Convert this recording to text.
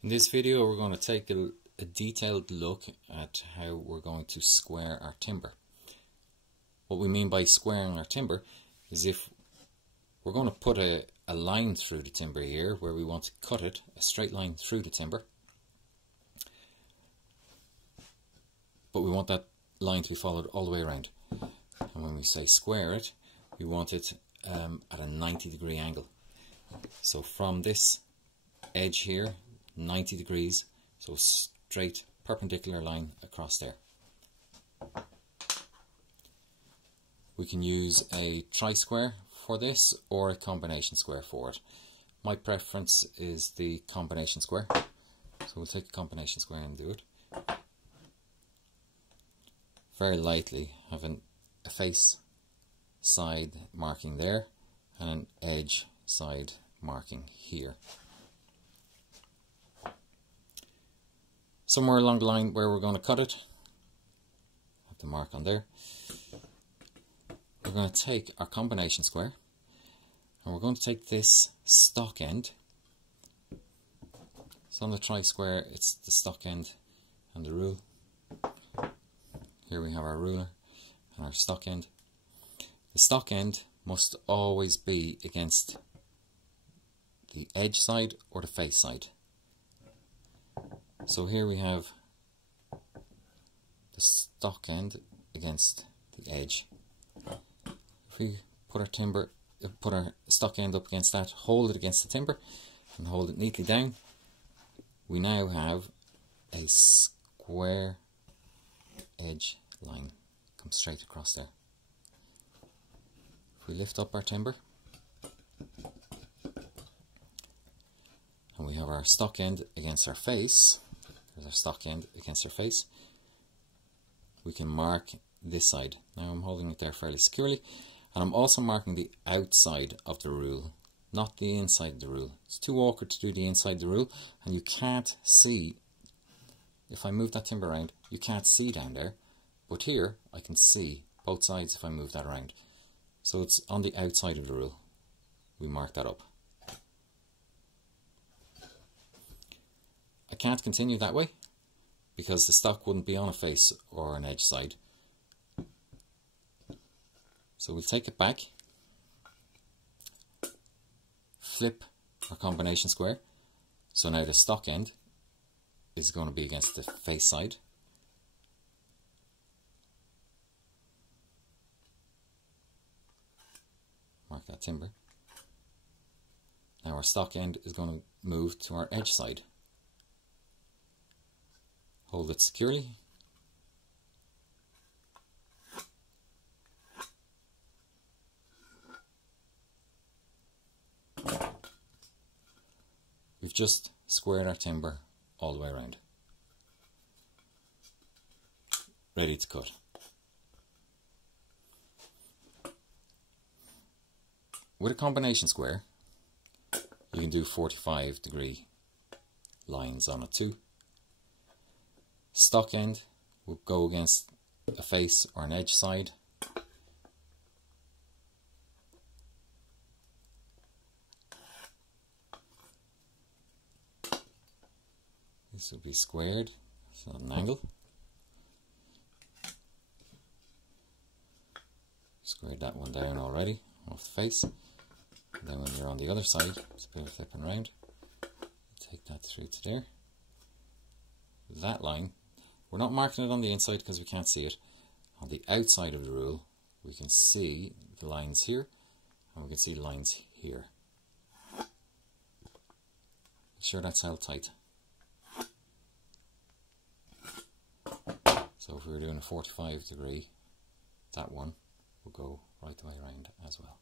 In this video we're going to take a detailed look at how we're going to square our timber. What we mean by squaring our timber is if we're going to put a line through the timber here where we want to cut it, a straight line through the timber, but we want that line to be followed all the way around. And when we say square it, we want it at a 90-degree angle. So from this edge here, 90 degrees, so straight perpendicular line across there. We can use a tri-square for this or a combination square for it. My preference is the combination square, so we'll take a combination square and do it. Very lightly, having a face side marking there and an edge side marking here. Somewhere along the line where we're going to cut it, have the mark on there, we're going to take our combination square and we're going to take this stock end. So on the tri-square it's the stock end and the rule. Here we have our ruler and our stock end. The stock end must always be against the edge side or the face side. So here we have the stock end against the edge. If we put our stock end up against that, hold it against the timber and hold it neatly down, we now have a square edge line come straight across there. If we lift up our timber and we have our stock end against our face, there's our stock end against our face, we can mark this side. Now I'm holding it there fairly securely, and I'm also marking the outside of the rule, not the inside of the rule. It's too awkward to do the inside of the rule, and you can't see, if I move that timber around, you can't see down there, but here I can see both sides if I move that around. So it's on the outside of the rule. We mark that up. I can't continue that way because the stock wouldn't be on a face or an edge side. So we'll take it back, flip our combination square. So now the stock end is going to be against the face side. Mark that timber. Now our stock end is going to move to our edge side. Hold it securely. We've just squared our timber all the way around. Ready to cut. With a combination square, you can do 45-degree lines on it too. Stock end will go against a face or an edge side. This will be squared, so at an angle. Squared that one down already off the face. And then when you're on the other side, it's a bit of flipping around. Take that through to there. That line, we're not marking it on the inside because we can't see it. On the outside of the rule, we can see the lines here, and we can see the lines here. Make sure that's held tight. So if we were doing a 45-degree, that one will go right the way around as well.